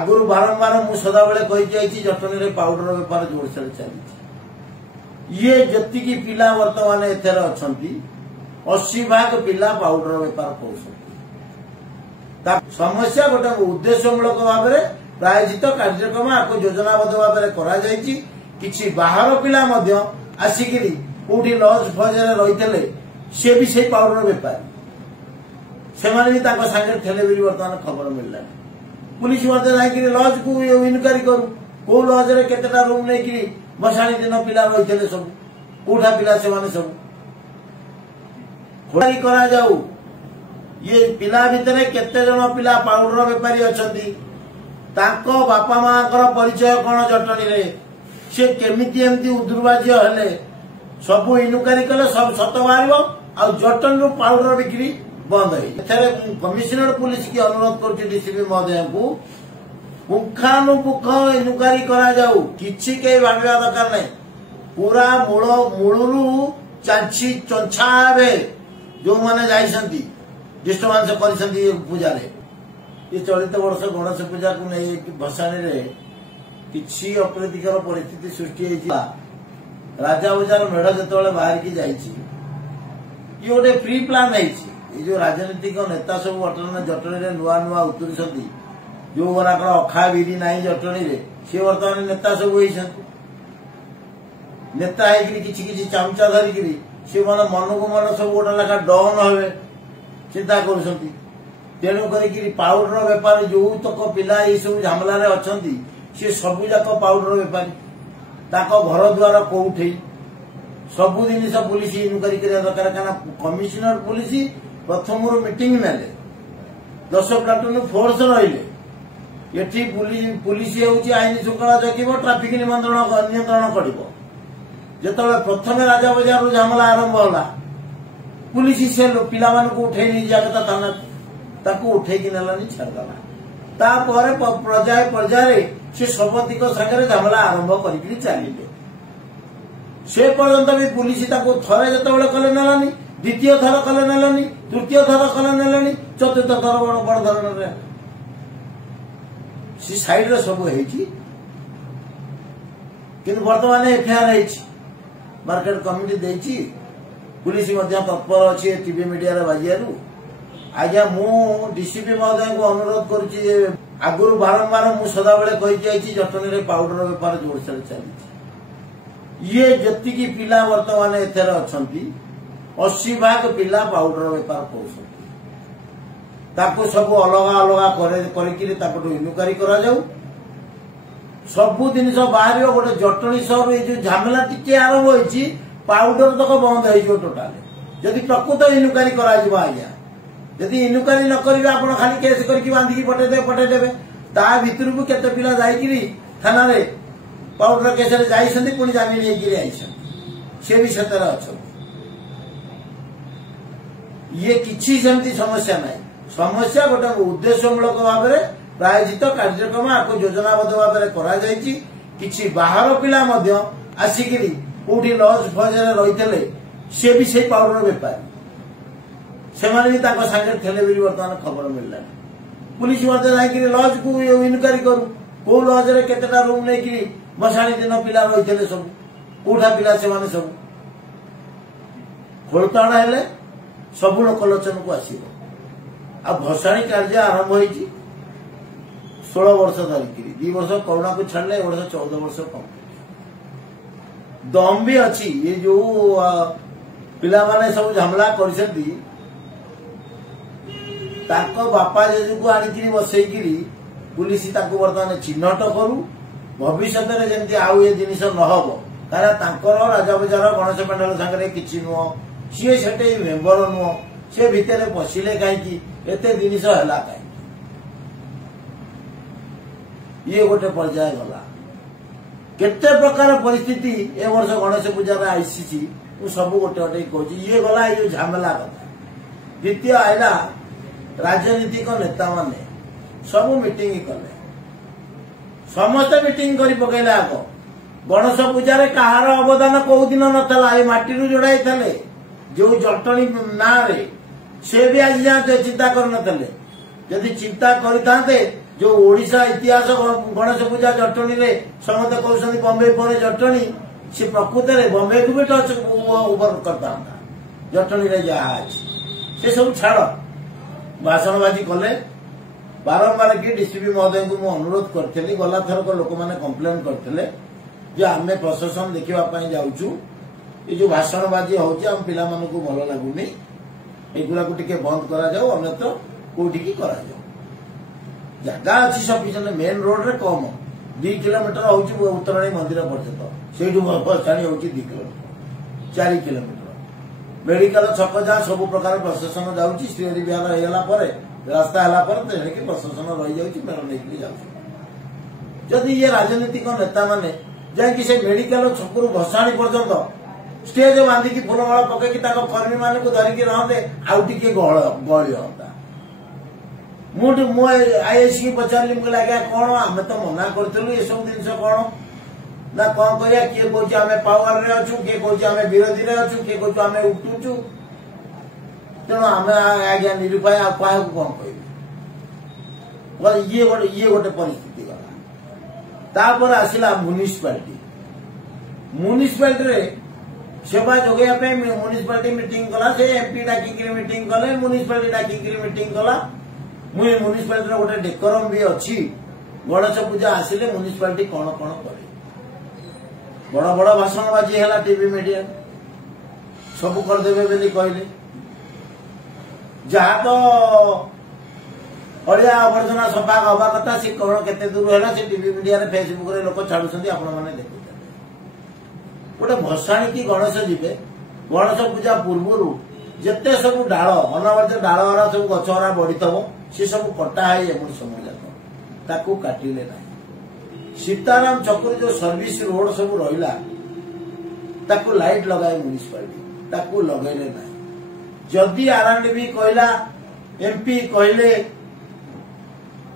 आगुरी बारंबार मु सदाबले कही जटनी पाउडर बेपार जोरसोर चली ये जी पिला वर्तमान एथर अच्छा 80% पिला पाउडर बेपार कर समस्या गोटे उद्देश्यमूलक भाव में प्रायोजित कार्यक्रम आपको योजनाबद्ध भाव में कर बाहर पिला आसिक कौटी लज फज रही सी भी से पाउडर बेपारी से सांगे थे बर्तमान खबर मिलला पुलिस लज को इनक्वारी करू कौ लज रे केतेटा रूम नहीं बसाणी दिन पिला रही सब कौटा पिला से सब करा जाऊ ये पिला भितर केते जन पिला पाउडर बेपारी अच्छा बापा माँ परिचय कौन जटनी रे सी केमिति एमती उदुर्बाज्य हेले सब इनक्वारी कले सब सत बाहर आ जटनी पाउडर बिक्री बंद है। कमिशनर पुलिस की अनुरोध कर डीसीपी महोदय को पुंखानुपुंख इनक्वारी करा जाऊ किछि के भाबिया दरकार नहीं पूरा मूलरू चांची चंछा हे जो माने जाइसंती डिस्टर्बांस कर पूजा रे ये चलित वर्ष गणेश पूजा को नहीं भसाणी रे किछि अप्रीतिकर परिस्थिति सृष्टि होइछि राजा बजार मेढ़ जो बाहर की जाइछि ये गोटे प्री प्लान है जो राजनीतिक नेता सब बर्तमान जटनी नुआ नुआ उतरी जो गुराक अखा विधि ना जटनी सी बर्तमान नेता सब होती नेता कि चामचा धरिकी सी मन मन को मन सब गोटे लेखा डन हे चिंता कर तेणुक पाउडर बेपारी जो तक पिला ये सब झमेला अच्छा सी सबू जाक पाउडर बेपारी घर द्वार कौटे सबू जिन पुलिस इनक्वारी करने दरकार क्या कमिशनर पुलिस प्रथम मीटिंग ने 10 प्लाटून फोर्स रही पुलिस हूँ आईन श्रृंखला जगिब ट्राफिक नियंत्रण कर जो प्रथम राजा बजार झमेला आरंभ होला पुलिस से पिला उठे नहीं जा कथा थाना उठेकी नेलानी छाड़देला पर्याय से सबतिक सागर झमेला आरंभ कर चलिए से पर्यंत भी पुलिस थरे जो कले नेलानी द्वितीय थर कले नेलानी तृतीय थर कले नेलानी चतुर्थ थर बड़ धरण से साइड रे सब बर्तमान एफआईआर मार्केट कमिटी देछि पुलिस तत्पर अच्छी टीवी मीडिया रे बाजियारू आज्ञा मु डीसीपी महोदय को अनुरोध करुच्ची आगुरी बारंबार मु सदाबले कही जटनी पाउडर बेपार जोरसोर चली ये जी पिला वर्तमान एथर अच्छा 80% पिला पाउडर बेपार कर सब अलग अलग इनक्वारी करा जाऊ सबू जिन बाहर गोटे जटनी सहर जो झमेला टी आरंभ होती पाउडर तक बंद हो टोटाल जदि प्रकृत इनक्वारी करा आज्ञा जदि इनक्वारी न करेंगे आप खाली केस करके बांधिकी पठेदेवे ता भितर को केते पिला जाइकिरी थाना रे पाउडर केस जाइछन्ती पुणी जामिन होइकिरी आइछन्ती से भी सेतर अच्छा ये किछि सेमती समस्या नहीं समस्या गोटे उद्देश्यमूलक भाव में प्रायोजित कार्यक्रम आपको योजनाबद्ध भाव में कर बाहर पिला आसिक कौटी लज फज रही सी भी से पाउडर बेपारी से सांगे थे बर्तमान खबर मिलला पुलिस लज को इनक्वारी करू कौ लज रे केतेटा रूम नहीं बसाणी दिन पिला रही सब कौटा पिला से सब खोलताड़ हेले सबू लोकलोचन को आसब आ भसाणी कार्य आरंभ हो 16 वर्ष धरिकी 2 वर्ष कोरोना को छाड़े वर्ष 14 वर्ष कम दम भी अच्छी ये जो पिला माने सब झमेला कर बापा जेजू को आनिकी बसईकी पुलिस बर्तमान चिन्हट करू भविष्य में जमी आउ ये जिन नहब कारण राजा बजार गणेश मंडल सागर कि नुह सी से मेम्बर नुह सी भितर पशिले कहीं एत जिन कहीं ये गोटे पर्याय गला केते प्रकार परिस्थिति ए वर्ष गणेश पूजा आईसी सब गोटे गोटे कहूँ ये गला ये झमेला कथा द्वितीय आईला राजनीतिक नेता माने सब मीटिंग कले समस्त मीटिंग कर पकेले आग गणेश पूजा कहार अवदान कौ दिन नाला ये माटी जोड़ाई थे जो जटनी ना रे से भी आज चिंता कर चिंता करते जो ओडिशा इतिहास गणेश पूजा जटणी रे समस्त कहते बॉम्बे पर जटणी सी प्रकृत में बॉम्बे को भी टच ओवर करता जटणी रे जहाँ अच्छी से सब छाड़ भाषणबाजी कले बारंबार कि डीसीपी महोदय को मुझे अनुरोध करी गला थरक लोक मैंने कम्प्लेन करते आम प्रशासन देखापी जाऊँ ये जो भाषणबाजी होम पिला को भल लगुनि एगुला को टिके बंद करा जाऊ अन्यत्र कोठिकी करा जाऊ जगह अच्छी सफिशिएंट मेन रोड रे कम 2 किलोमीटर होची उत्तराणी मंदिर पर्यंत सेठू बसाणी होची 2 किलोमीटर 4 किलोमीटर मेडिकल छक जहाँ सब प्रकार प्रशासन जाऊँगी श्रीहरि विहार होगा रास्ता है प्रशासन रही जाऊँगी मेला नहीं जाऊँ जदि ये राजनीतिक नेता मैंने जाकि से मेडिकल छकु भसाणी पर्यंत स्टेज बांधिकी फूलमाला पकईकि कर्मी मान धरिकी रहा आउ टे गहली हाँ मुझे आईएस की पचारि आज्ञा कौन आम तो मना करूँ ये सब जिन कौन ना कौन करिया किए कौन आम पावर रे अच्छु किए कौन आम विरोधी रे अच्छु किए कौन आम उठुचु तेणु आम आज्ञा निरुपाय क्या कौन कह ये गोटे परिस्थिति गला तापर आसला म्युनिसिपालिटी रे सेवा जोगेया म्युनिसिपालिटी मीटिंग कला से एमपी डाकिक मीटिंग कले म्युनिसिपालिटी डाकिक मीटिंग कला मुझे म्युनिसिपालिटी गोटे डेकोरम भी अच्छी गणेश पूजा आसिले म्युनिसिपालिटी कौन कौन करे बड़ बड़ भाषणबाजी है टीवी मीडिया सब करदे कहले जहाँ तो अड़िया आवर्जना सफा हवा कथा सी कौन केते दूर है से टीवी मीडिया रे फेसबुक रे लोक छाड़ुं आपण मैंने देखुं गोटे भसाणी की गणेश जीवे गणेश पूजा पूर्व जिते सब डाल अनवर्त डाल सब गछरा बढ़ी सी सब कटा है एमती समय जाक काटिले ना सीताराम चक्र जो सर्विस रोड सब रहा लाइट लगाए म्युनिसिपालिटी लगेले ना जदि आरएंडबी कहला एमपी कहले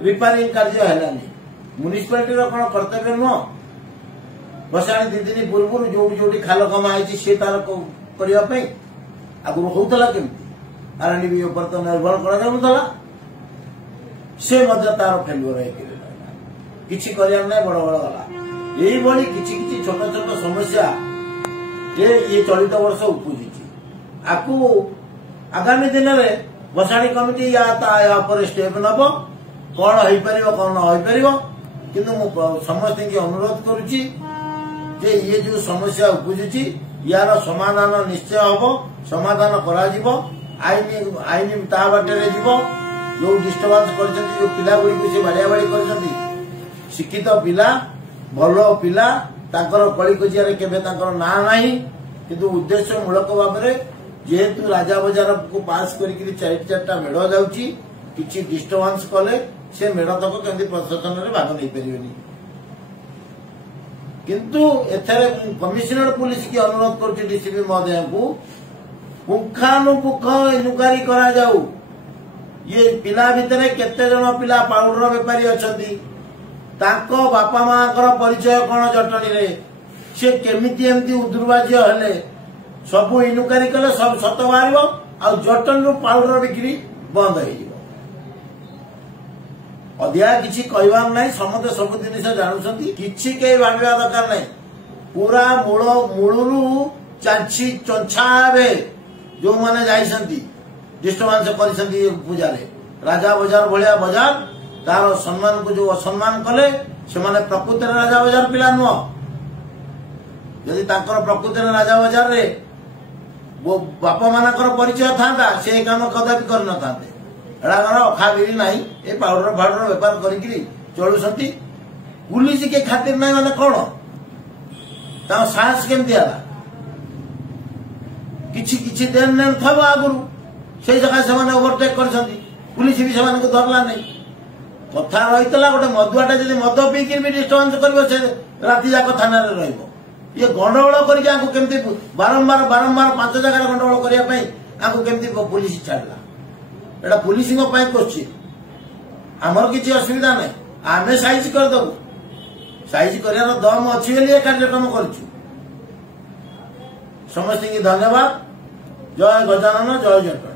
रिपेयरिंग कार्य है म्युनिसिपालिटी कौन कर्तव्य नुह भसाणी 2 दिन पूर्व जो खाल कमा सी तार करने आगुरी होता केमती आरएंडबी ऊपर तो निर्भर करा से तार फेल्युअर किसी कर बड़ बड़ गला यही किसी छोट छोट समस्या ये चलित वर्ष उपजी आपको आगामी दिन में भसाणी कमिटी या स्टेप नब कौन हो पार कौन न हो पार किंतु समस्त की अनुरोध करुच्ची जे ये जो समस्या उपजुची यार समाधान निश्चय हम समाधान करा आईन ता बाटे जो डिस्टर्बांस कर पिला गुड़ी से बाड़िया बाड़ी कर शिक्षित पिला भल पिला कली कजिया केवे ना ना किंतु उद्देश्य मूलक भाव में जेहेतु राजा बजार को पास करके 4 मेढ़ जाऊँगी किसी डिस्टर्बांस कले से मेढ़ तक केमती प्रशासन में भाग नहीं पारे किंतु एथर कमिशनर पुलिस की अनुरोध कर डीसीपी महोदय को पुंखानुपुंख इनक्वारी करा जाऊ ये पिला भितर केते जन पिला पाउडर बेपारी अच्छी बापा माँ परिचय कौन जटणी रे सी केमिति एमती उदुर्बाज्य हेले सब इनक्वारी कले सब सत बाहर आ जटणी पाउडर बिक्री बंद हो अधिका किसी कहबार ना समस्त सब जिन जानुंट कि भाविया दरकार ना पूरा मूलू चाची चंछा जो मैंने जाइछंती डिस्टर्बांस कर पूजा राजा बजार भाया बजार तार सम्मान को जो असम्मान कले से प्रकृत राजा बजार पिला नुह जदि प्रकृत राजा बजार रे वो बापा मानकर परिचय था से काम कदापि कर न था एड़ा अखाबिरी ना ये पाउडर फाउडर बेपार कर चलुंट पुलिस के खातिर ना माने कौन साहस केमती है किसी देन नेन था आगुरी से जगह से ओवरटेक कर पुलिस भी से धरला नहीं कथा रही गोटे मदुआटा जब मद पीकर भी डिस्टर्बांस कर राति जाक थाना ये गंडगोल करमती बारंबार 5 जगह गंडगोल करने केमती पुलिस छाड़ा एटा पुलिस क्वेश्चन आमर किसी असुविधा ना आम साइज करदेबू साइज कर दम अच्छी कार्यक्रम करुँ समस्त की धन्यवाद जय गजानन जय जटणी।